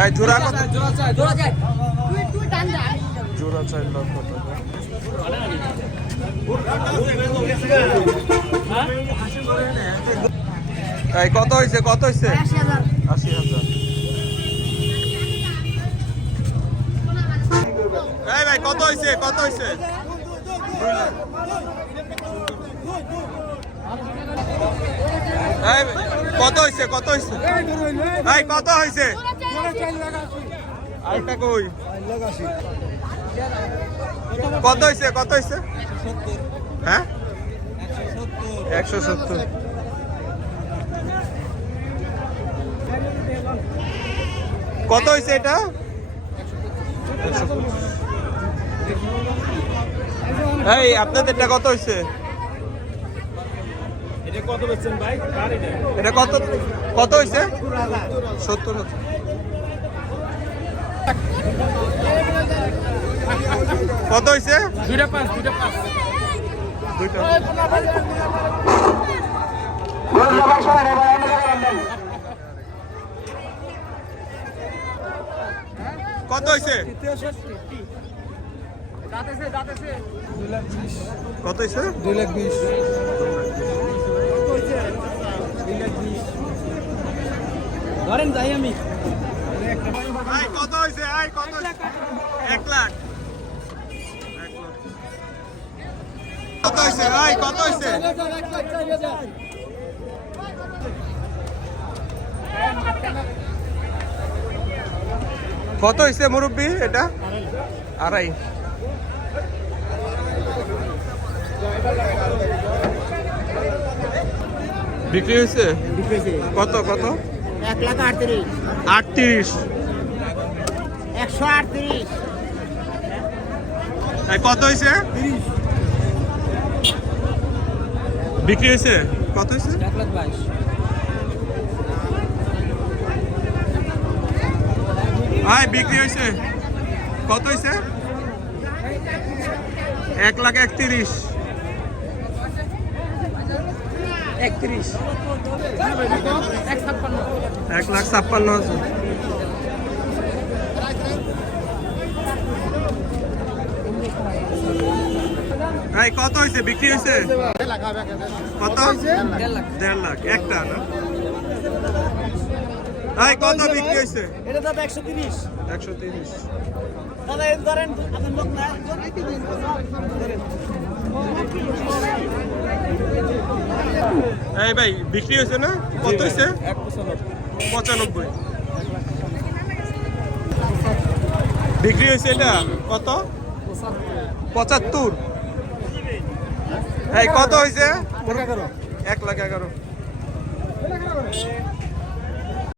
এই জোড়া কত? জোড়া চাই জোড়া যায় তুই তুই টান। জোড়া চার লক্ষ টাকা। এই কত হয়েছে কত হয়েছে আশি হাজার। আশি এই ভাই কত হয়েছে কত হয়েছে এই কত হয়েছে কত হয়েছে ভাই কত হয়েছে আরেকটা কই কত হয়েছে কত হয়েছে হ্যাঁ? একশো সত্তর। কত হয়েছে এটা। এই আপনাদেরটা কত হয়েছে এটা কত বেচছেন ভাই? এটা এটা কত কত হয়েছে সত্তর হাজার কত হয়েছে দুইটা পাঁচ দুইটা পাঁচ। দুইটা। কত হয়েছে কত হয়েছে দুই লাখ বিশ ধরেন যাই আমি। কত হয়েছে আই কত এক লাখ কত হয়েছে আই কত হয়েছে কত হয়েছে মুরব্বী এটা? আড়াই। বিক্রি হয়েছে কত কত? এক লাখ আটত্রিশ। আটত্রিশ। একশো আটত্রিশ। কত হয়েছে বিক্রি হয়েছে কত হয়েছে এক লাখ বাইশ ভাই বিক্রি হয়েছে কত হয়েছে এক লাখ একত্রিশ। একত্রিশ। এক লাখ ছাপ্পান্ন। হাজার ভাই কত হয়েছে? বিক্রি হয়েছে? কত? দেড় লাখ। একটা না? ভাই কত বিক্রি হয়েছে? এটা দাদা একশো তিরিশ। একশো তিরিশ। দাদা এই ধরেন আপনার লোক না এই ভাই বিক্রি হয়েছে না? কত হয়েছে? পঁচানব্বই। বিক্রি হয়েছে এটা? কত? পঁচাত্তর। এই কত হয়েছে এক লাখ এগারো।